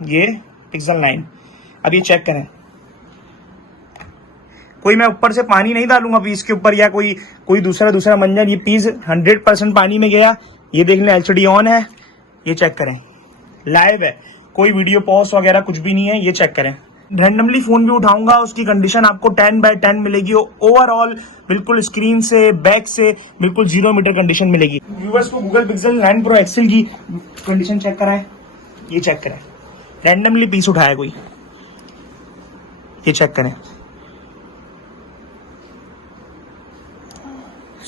ये पिक्सल 9। अब ये चेक करें, कोई मैं ऊपर से पानी नहीं डालूंगा पीस के ऊपर या कोई दूसरा मंजर। ये पीस 100% पानी में गया। ये देख लें, एलसीडी ऑन है, ये चेक करें, लाइव है, कोई वीडियो पॉज वगैरह कुछ भी नहीं है। ये चेक करें, रैंडमली फोन भी उठाऊंगा, उसकी कंडीशन आपको 10/10 मिलेगी। ओवरऑल बिल्कुल स्क्रीन से बैक से बिल्कुल 0 मीटर कंडीशन मिलेगी। व्यूअर्स को गूगल पिक्सल 9 प्रो एक्सेल की कंडीशन चेक कराएं, ये चेक करें, रैंडमली पीस उठाया कोई, ये चेक करें,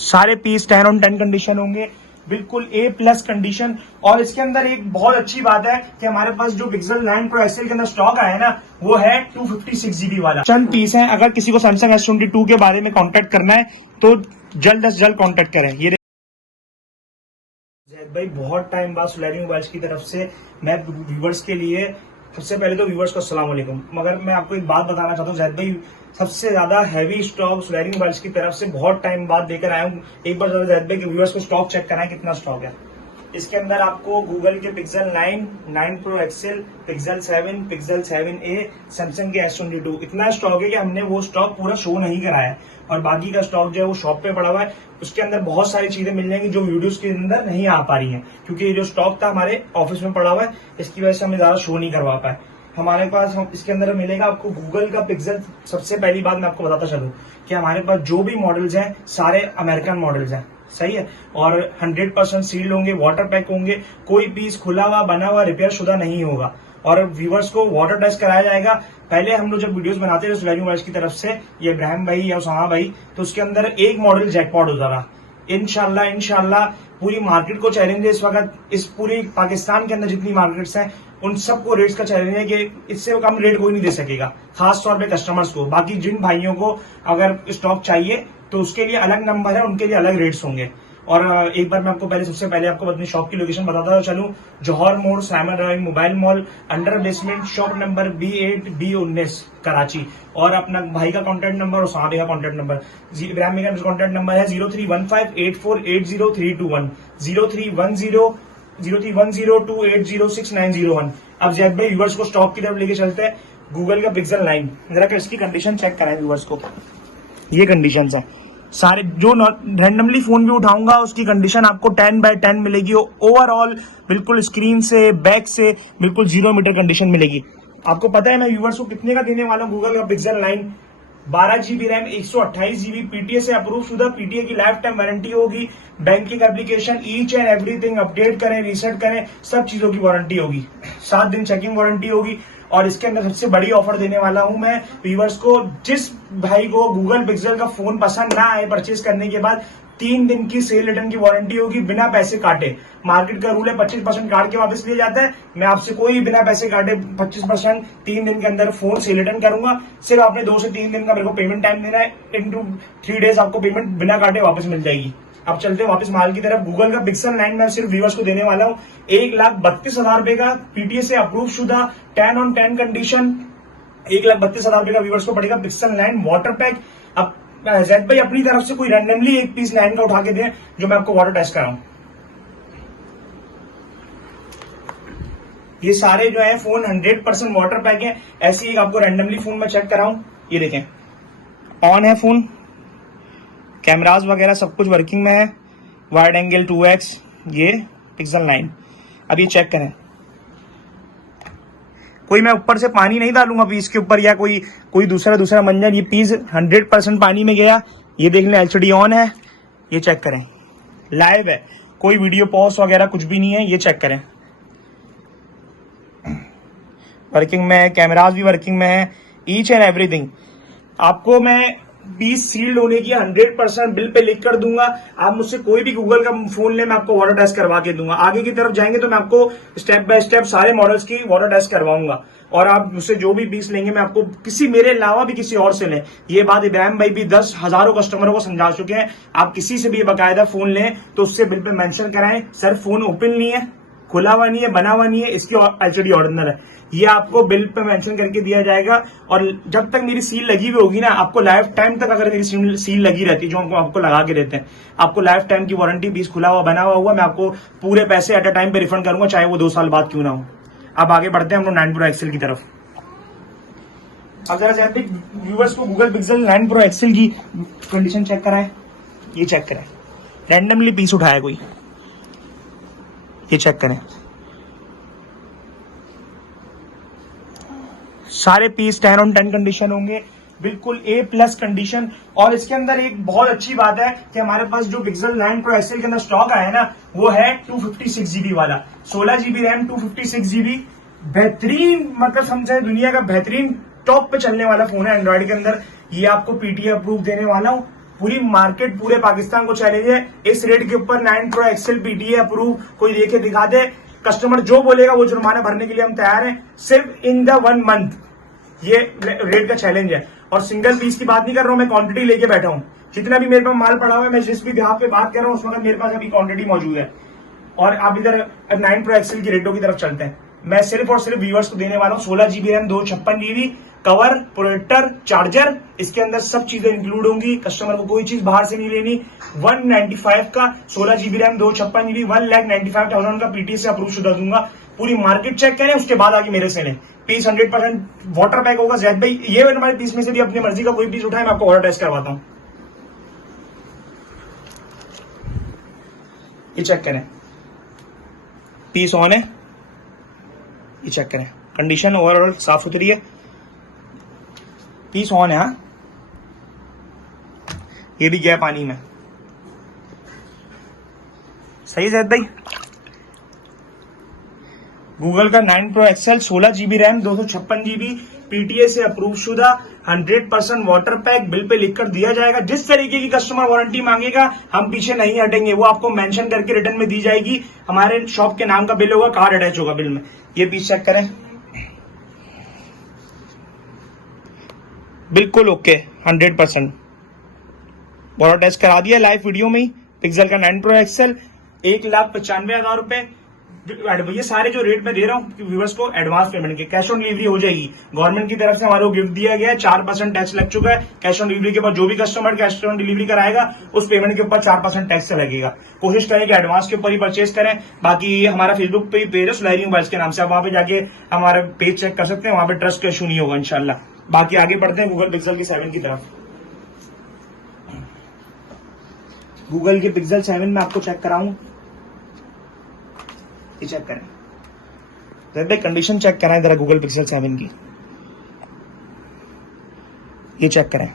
सारे पीस 10/10 कंडीशन होंगे, बिल्कुल A+ कंडीशन। और इसके अंदर एक बहुत अच्छी बात है कि हमारे पास जो पिक्सल 9 प्रो एक्सेल के अंदर स्टॉक आया है ना, वो है 256 GB वाला। चंद पीस हैं, अगर किसी को सैमसंग S22 के बारे में कांटेक्ट करना है तो जल्द से जल्द कांटेक्ट करें। ये जैद भाई, बहुत टाइम बाद सोलैरी मोबाइल्स की तरफ से मैं व्यूवर्स के लिए, सबसे पहले तो व्यूवर्स को अस्सलाम वालेकुम। मगर मैं आपको एक बात बताना चाहता हूँ जैद भाई, सबसे ज्यादा हैवी स्टॉक सोलैरी मोबाइल्स की तरफ से बहुत टाइम बाद देकर आया हूँ। एक बार जरा जैद भाई के व्यूवर्स को स्टॉक चेक कराएं, कितना स्टॉक है। इसके अंदर आपको गूगल के Pixel 9 Pro XL, Pixel 7, Pixel 7a, Samsung के S22, इतना स्टॉक है कि हमने वो स्टॉक पूरा शो नहीं कराया और बाकी का स्टॉक जो है वो शॉप पे पड़ा हुआ है। उसके अंदर बहुत सारी चीजें मिल जाएंगी जो वीडियोस के अंदर नहीं आ पा रही हैं, क्योंकि ये जो स्टॉक था हमारे ऑफिस में पड़ा हुआ है, इसकी वजह से हमें ज्यादा शो नहीं करवा पाए। हमारे पास इसके अंदर मिलेगा आपको गूगल का पिक्सल। सबसे पहली बात मैं आपको बताता चलूं कि हमारे पास जो भी मॉडल्स हैं सारे अमेरिकन मॉडल्स हैं, सही है, और 100% सील्ड होंगे, वाटर पैक होंगे, कोई पीस खुला हुआ बना हुआ रिपेयर शुदा नहीं होगा। और व्यूवर्स को वाटर टेस्ट कराया जाएगा। पहले हम लोग जब वीडियोस बनाते थे सोलैरी मोबाइल्स की तरफ से, ये इब्राहिम भाई या उसामा भाई, तो उसके अंदर एक मॉडल जैकपॉट होता था। इंशाल्लाह पूरी मार्केट को चैलेंज है इस वक्त, इस पूरी पाकिस्तान के अंदर जितनी मार्केट्स हैं उन सबको रेट्स का चैलेंज है कि इससे कम रेट कोई नहीं दे सकेगा, खास तौर पे कस्टमर्स को। बाकी जिन भाइयों को अगर स्टॉक चाहिए तो उसके लिए अलग नंबर है, उनके लिए अलग रेट्स होंगे। और एक बार मैं आपको सबसे पहले आपको अपनी शॉप की लोकेशन बताता चलूं, जौहर मोड़, Simon drive, mobile mall, under basement, shop number B8 B19 Karachi. और अपना भाई का कॉन्टैक्ट नंबर और साहब का कॉन्टैक्ट नंबर, इब्राहिम का कॉन्टैक्ट नंबर है 0315848031, 0310280690 अब जैद भाई व्यूवर्स को स्टॉक की तरफ लेके चलते हैं। गूगल का पिक्सल 9, जरा इसकी कंडीशन चेक कराएं व्यूवर्स को। ये कंडीशन है सारे, जो रैंडमली फोन भी उठाऊंगा उसकी कंडीशन आपको 10/10 मिलेगी। ओवरऑल बिल्कुल स्क्रीन से बैक से बिल्कुल 0 मीटर कंडीशन मिलेगी। आपको पता है मैं व्यूवर्स को कितने का देने वाला हूँ गूगल का pixel 9? 12 GB RAM, 128 GB PTA से अप्रूव शुदा, PTA की लाइफ टाइम वारंटी होगी। Banking application each and everything update करें, रीसेट करें, सब चीजों की वारंटी होगी। 7 दिन चेकिंग वारंटी होगी। और इसके अंदर सबसे बड़ी ऑफर देने वाला हूं मैं व्यूवर्स को, जिस भाई को गूगल पिक्सल का फोन पसंद ना आए परचेज करने के बाद 3 दिन की सेल रिटर्न की वारंटी होगी बिना पैसे काटे। मार्केट का रूल है 25% काट के वापस लिए जाता है, मैं आपसे कोई बिना पैसे काटे 25% 3 दिन के अंदर फोन सेल रिटर्न करूंगा। सिर्फ आपने 2 से 3 दिन का मेरे को पेमेंट टाइम देना है, इनटू 3 डेज आपको पेमेंट बिना काटे वापस मिल जाएगी। अब चलते हैं वापस माल की तरफ। गूगल का पिक्सल 9 मैं सिर्फ व्यूवर्स को देने वाला हूं 1,32,000 रुपए का, PTA से अप्रूव शुदा, 10/10 कंडीशन, 1,32,000 रुपए का व्यूवर्स को पड़ेगा पिक्सल 9 वाटर पैक। अब जैद भाई अपनी तरफ से कोई रैंडमली एक पीस 9 का उठा के दें जो मैं आपको वाटर टेस्ट कराऊं। ये सारे जो है फोन 100% वाटर पैक है। ऐसी एक आपको रैंडमली फोन में चेक कराऊं, ये देखें ऑन है फोन, कैमराज वगैरह सब कुछ वर्किंग में है, वाइड एंगल 2x, ये पिक्सल 9। अब ये चेक करें, कोई मैं ऊपर से पानी नहीं डालूंगा पीस के ऊपर या कोई दूसरा मंजर। ये पीस 100% पानी में गया। ये देख लें, एलसीडी ऑन है, ये चेक करें, लाइव है, कोई वीडियो पॉज वगैरह कुछ भी नहीं है। ये चेक करें, वर्किंग में है, कैमराज भी वर्किंग में है, ईच एंड एवरीथिंग। आपको मैं 20 सील्ड होने की 100% बिल पे लिख कर दूंगा। आप मुझसे कोई भी गूगल का फोन ले, मैं आपको वाटर टेस्ट करवा के दूंगा। आगे की तरफ जाएंगे तो मैं आपको स्टेप बाय स्टेप सारे मॉडल्स की वाटर टेस्ट करवाऊंगा। और आप मुझसे जो भी पीस लेंगे, मैं आपको किसी मेरे अलावा भी किसी और से लें, ये बात इब्राहिम भाई भी 10 हजारों कस्टमरों को समझा चुके हैं। आप किसी से भी बाकायदा फोन लें तो उससे बिल पे मेंशन कराएं, सर फोन ओपन नहीं है, खुला हुआ नहीं है, बना हुआ नहीं है, इसकी एलसीडी ऑर्डिनल है, ये आपको बिल पे मेंशन करके दिया जाएगा। और जब तक मेरी सील लगी हुई होगी ना, आपको लाइफ टाइम तक, अगर मेरी सील लगी रहती है जो हम आपको लगा के देते हैं, आपको लाइफ टाइम की वारंटी, पीस खुला हुआ बना हुआ मैं आपको पूरे पैसे एट अ टाइम पे रिफंड करूंगा, चाहे वो 2 साल बाद क्यों ना हो। अब आगे बढ़ते हैं हम लोग 9 Pro XL की तरफ। अब जरा जैद भाई व्यूअर्स को गूगल पिक्सल 9 Pro XL की कंडीशन चेक कराएं। ये चेक करें, रैंडमली पीस उठाया कोई, ये चेक करें, सारे पीस 10 on 10 कंडीशन होंगे, बिल्कुल A+ कंडीशन। और इसके अंदर एक बहुत अच्छी बात है कि हमारे पास जो पिक्सल 9 Pro XL के अंदर स्टॉक आया है ना, वो है 256 GB वाला, 16 GB रैम, 256 GB, बेहतरीन, मतलब समझे दुनिया का बेहतरीन टॉप पे चलने वाला फोन है एंड्रॉइड के अंदर। ये आपको PTA अप्रूव देने वाला हूं, पूरी मार्केट पूरे पाकिस्तान को चैलेंज है इस रेट के ऊपर 9 Pro XL PTA अप्रूव कोई देके दिखा दे, कस्टमर जो बोलेगा वो जुर्माना भरने के लिए हम तैयार हैं, सिर्फ इन द 1 मंथ। ये रेट का चैलेंज है। और सिंगल पीस की बात नहीं कर रहा हूं, मैं क्वांटिटी लेके बैठा हूं, जितना भी मेरे पास माल पड़ा हुआ है, मैं जिस भी बिहाफ पे बात कर रहा हूं उस वक्त मेरे पास अभी क्वांटिटी मौजूद है। और आप इधर 9 Pro XL की रेटों की तरफ चलते हैं। मैं सिर्फ और सिर्फ व्यूअर्स को देने वाला हूं 16 GB RAM, 256 GB, cover, protector, charger, इसके अंदर सब चीजें इंक्लूड होंगी, कस्टमर को कोई चीज बाहर से नहीं लेनी। 195 का 16 GB रैम, 256 GB, 1,95,000 का PTA से अप्रूव शुदा दूंगा। पूरी मार्केट चेक करें, उसके बाद आगे मेरे से लें। पीस 100% वाटर पैक होगा। जैद भाई ये हमारे पीस में से भी अपनी मर्जी का कोई पीस उठाए, मैं आपको वाटर टेस्ट करवाता हूं। ये चेक करें, पीस ऑन है, ये चेक करें, कंडीशन ओवरऑल साफ सुथरी है, पीस ऑन है। हाँ, ये भी गया पानी में, सही है जैद भाई। गूगल का 9 Pro XL 16 GB RAM, 256 GB, PTA से अप्रूव शुदा, 100% वाटर पैक, बिल पे लिखकर दिया जाएगा। जिस तरीके की कस्टमर वारंटी मांगेगा हम पीछे नहीं हटेंगे, वो आपको मेंशन करके रिटर्न में दी जाएगी। हमारे शॉप के नाम का बिल होगा, कार्ड अटैच होगा बिल में। ये पीस चेक करें, बिल्कुल ओके, 100% वाटर टेस्ट करा दिया लाइव वीडियो में ही। पिक्सल का 9 Pro XL 1,95,000 रुपए। ये सारे जो रेट में दे रहा हूँ व्यूअर्स को एडवांस पेमेंट के, कैश ऑन डिलीवरी हो जाएगी। गवर्नमेंट की तरफ से हमारे को गिफ्ट दिया गया है, 4% टैक्स लग चुका है। कैश ऑन डिलीवरी के बाद जो भी कस्टमर कैश ऑन डिलीवरी कराएगा उस पेमेंट के ऊपर 4% टैक्स से लगेगा। कोशिश करें कि एडवांस के ऊपर ही परचेज करें। बाकी हमारा फेसबुक पे पेज है सुलैरी मोबाइल्स के नाम से, आप वहां पे जाके हमारा पेज चेक कर सकते हैं, वहां पे ट्रस्ट का इशू नहीं होगा इंशाल्लाह। बाकी आगे बढ़ते हैं गूगल पिक्सल की 7 की तरफ। गूगल के पिक्सल 7 में आपको चेक कराऊं, ये चेक करें, जैसे कंडीशन चेक कराएं जरा गूगल पिक्सल 7 की, ये चेक करें,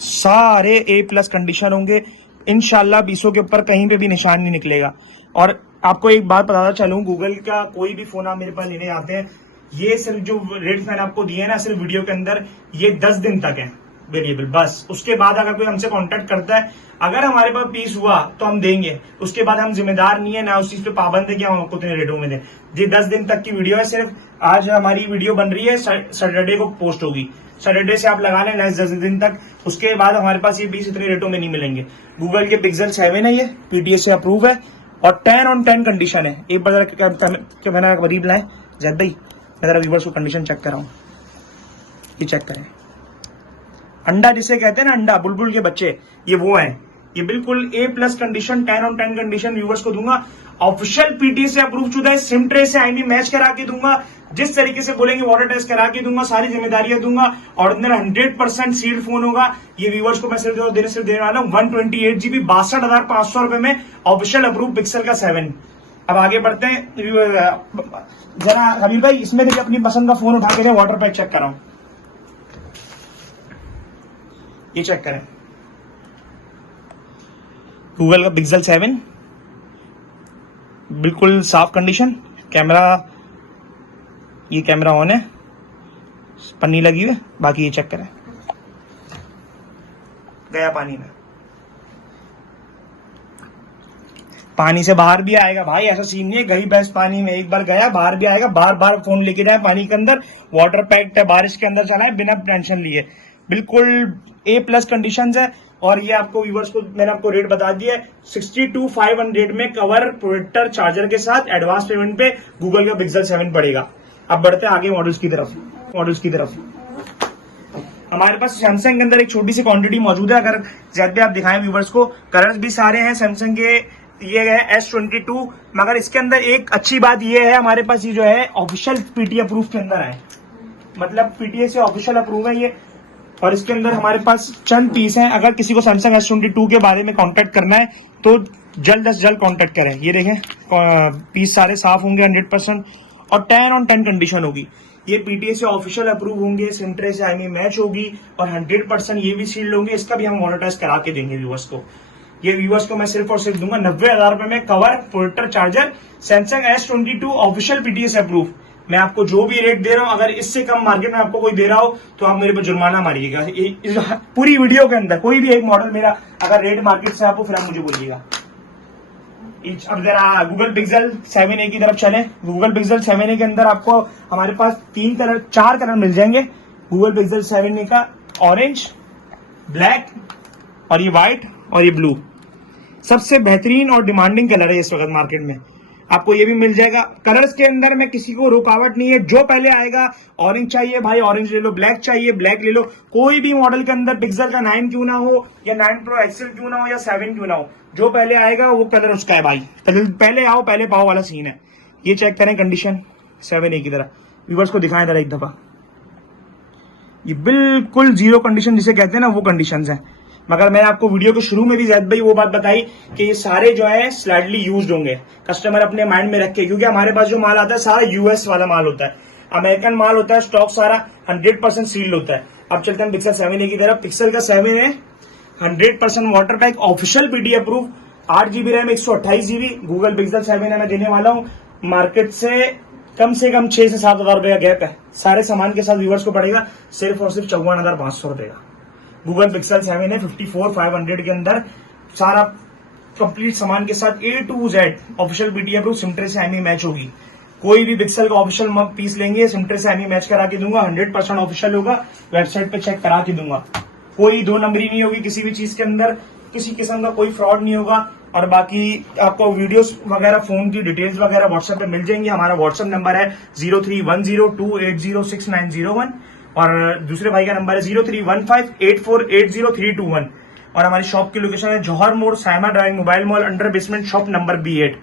सारे A+ कंडीशन होंगे इंशाल्लाह। 20 के ऊपर कहीं पे भी निशान नहीं निकलेगा। और आपको एक बात बताता चलूं, गूगल का कोई भी फोन आप मेरे पास लेने आते हैं, ये सिर्फ जो रेट मैंने आपको दिए ना सिर्फ वीडियो के अंदर, ये 10 दिन तक है वेरिएबल, बस। उसके बाद अगर कोई हमसे कांटेक्ट करता है, अगर हमारे पास पीस हुआ तो हम देंगे, उसके बाद हम जिम्मेदार नहीं है, ना उस चीज पे पाबंद है कि हम आपको इतने रेटों में दें। ये 10 दिन तक की वीडियो है सिर्फ। आज हमारी वीडियो बन रही है, सैटरडे को पोस्ट होगी, सैटरडे से आप लगा लें नेक्स्ट 10 दिन तक। उसके बाद हमारे पास ये पीस इतने रेटों में नहीं मिलेंगे। गूगल के पिक्सल 7 है, ये PTA से अप्रूव है और 10 on 10 कंडीशन है। एक बार मैंने करीब लाए जैद भाई, मैं जरा व्यूअर्स को कंडीशन चेक कर रहा हूं, ये चेक करें। अंडा जिसे कहते हैं ना, अंडा बुलबुल के बच्चे, ये वो हैं। ये बिल्कुल A+ condition, 10 on 10 condition viewers को दूंगा। ऑफिशियल PTA से अप्रूव शुदा है, सिम ट्रे से IMEI मैच करा के दूंगा, जिस तरीके से बोलेंगे वाटर टेस्ट करा के दूंगा, सारी जिम्मेदारियां दूंगा। और अंदर 100% सील्ड फोन होगा। ये व्यूअर्स को मैं सिर्फ देने वाला हूँ 128 GB, 62,500 रुपए में ऑफिशियल अप्रूव पिक्सल का 7। अब आगे बढ़ते हैं जरा हबीब भाई, इसमें देखिए अपनी पसंद का फोन उठा के वाटर पैक चेक कराऊं, ये चेक करें। गूगल का पिक्सल 7 बिल्कुल साफ कंडीशन, कैमरा, ये कैमरा ऑन है, पन्नी लगी हुई है। बाकी ये चेक करें, गया पानी में, पानी से बाहर भी आएगा भाई, ऐसा सीन नहीं है गई भैंस पानी में, एक बार गया बाहर भी आएगा। बार बार फोन लेके जाए पानी के अंदर, वाटर पैक्ड है, बारिश के अंदर चला है बिना टेंशन लिए, बिल्कुल A+ कंडीशंस है। और ये आपको व्यूअर्स को मैंने आपको रेट बता दिया है, 62,500 में कवर, प्रोटेक्टर, चार्जर के साथ एडवांस पेमेंट पे गूगल का पिक्सल 7 पड़ेगा। अब बढ़ते हैं आगे मॉडल्स की तरफ। हमारे पास सैमसंग के अंदर एक छोटी सी क्वांटिटी मौजूद है, अगर ज्यादा आप दिखाएं व्यूअर्स को। कलर्स भी सारे हैं सैमसंग के, ये है S22, मगर इसके अंदर एक अच्छी बात ये है, हमारे पास ये जो है ऑफिशियल पीटीए अप्रूव के अंदर है, मतलब पीटीए से ऑफिशियल अप्रूव है ये। और इसके अंदर हमारे पास चंद पीस हैं। अगर किसी को सैमसंग S22 के बारे में कांटेक्ट करना है तो जल्द से जल्द कांटेक्ट करें। ये देखें पीस सारे साफ होंगे 100% और 10 on 10 कंडीशन होगी। ये पीटीए से ऑफिशियल अप्रूव होंगे, सिंट्रे से IMEI मैच होगी और 100% ये भी सील्ड होंगे। इसका भी हम मॉनिटाइज करा के देंगे व्यूअर्स को। ये व्यूअर्स को मैं सिर्फ और सिर्फ दूंगा 90,000 रुपए में cover, protector, charger, Samsung S22 official PTA से अप्रूव। मैं आपको जो भी रेट दे रहा हूं, अगर इससे कम मार्केट में आपको कोई दे रहा हो तो आप मेरे पर जुर्माना मारिएगा। इस पूरी वीडियो के अंदर कोई भी एक मॉडल मेरा अगर रेट मार्केट से आपको, फिर आप मुझे बोलिएगा। अब जरा गूगल पिक्सल 7a की तरफ चलें। गूगल पिक्सल 7a के अंदर आपको हमारे पास 4 कलर मिल जाएंगे। गूगल पिक्सल 7a का ऑरेंज, ब्लैक और ये व्हाइट और ये ब्लू सबसे बेहतरीन और डिमांडिंग कलर है इस वक्त मार्केट में। आपको ये भी मिल जाएगा। कलर्स के अंदर में किसी को रुकावट नहीं है, जो पहले आएगा ऑरेंज चाहिए भाई ऑरेंज ले लो, ब्लैक चाहिए ब्लैक ले लो। कोई भी मॉडल के अंदर पिक्सल का 9 क्यों ना हो या 9 Pro XL क्यों ना हो या 7 क्यों ना हो, जो पहले आएगा वो कलर उसका है भाई। पहले आओ पहले पाओ वाला सीन है। ये चेक करें कंडीशन 7a की तरह। व्यूअर्स को दिखाएं जरा एक दफा। ये बिल्कुल जीरो कंडीशन जिसे कहते हैं ना, वो कंडीशन है। मगर मैंने आपको वीडियो के शुरू में भी जैद भाई वो बात बताई कि ये सारे जो है स्लाइडली यूज्ड होंगे। कस्टमर अपने माइंड में रख के, क्योंकि हमारे पास जो माल आता है सारा US वाला माल होता है, अमेरिकन माल होता है, स्टॉक सारा 100% सील्ड होता है। अब चलते हैं पिक्सल 7a की तरफ। पिक्सल का 7a 100% water pack, official PTA approve, 8GB RAM, 128GB। Google pixel 7a मैं देने वाला हूँ मार्केट से कम 6 से 7 हजार रुपए का गैप है। सारे सामान के साथ व्यूअर्स को पड़ेगा सिर्फ और सिर्फ 54,500 रुपए का। गूगल पिक्सल 7a 54,500 के अंदर सारा कंप्लीट सामान के साथ A to Z official PTA approve, सिंट्रे से IMEI मैच होगी। कोई भी पिक्सल का ऑफिशियल पीस लेंगे सिंट्रे से IMEI मैच करा के दूंगा, 100% ऑफिशियल होगा, वेबसाइट पे चेक करा के दूंगा। कोई 2 नंबरी नहीं होगी किसी भी चीज के अंदर, किसी किस्म का कोई फ्रॉड नहीं होगा। और बाकी आपको वीडियोस वगैरह, फोन की डिटेल्स वगैरह व्हाट्सएप पे मिल जाएंगी। हमारा व्हाट्सएप नंबर है 031028069001 और दूसरे भाई का नंबर है 0315848031 और हमारी शॉप की लोकेशन है जौहर मोड़, Saima drive, mobile mall, under basement shop number B8।